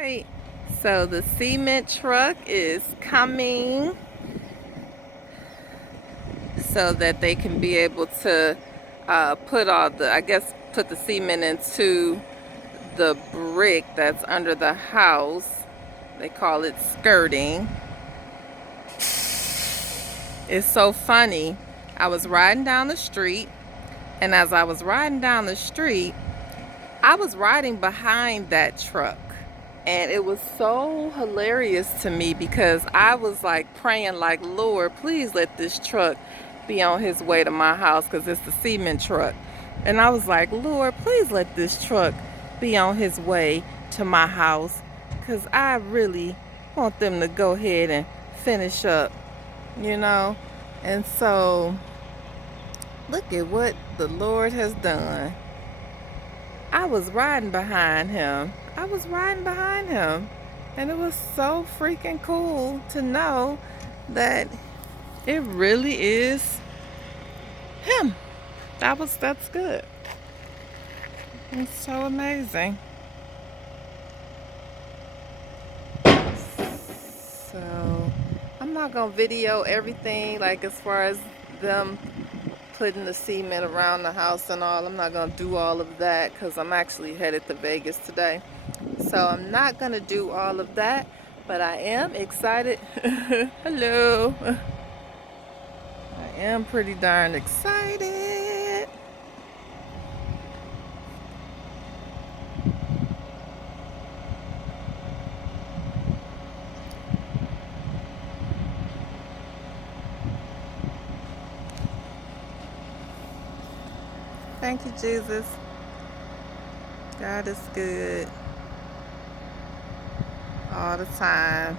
Right, so the cement truck is coming so that they can be able to put all the, I guess, put the cement into the brick that's under the house. They call it skirting. It's so funny. I was riding down the street, and as I was riding down the street, I was riding behind that truck. And it was so hilarious to me because I was like praying like, Lord, please let this truck be on his way to my house, because it's the cement truck. And I was like, Lord, please let this truck be on his way to my house, because I really want them to go ahead and finish up, you know. And so look at what the Lord has done. I was riding behind him. I was riding behind him. And it was so freaking cool to know that it really is him. That's good. It's so amazing. So I'm not gonna video everything, like as far as them putting the cement around the house and all. I'm not gonna do all of that because I'm actually headed to Vegas today. So I'm not gonna do all of that, but I am excited. Hello. I am pretty darn excited. Thank you, Jesus. God is good all the time.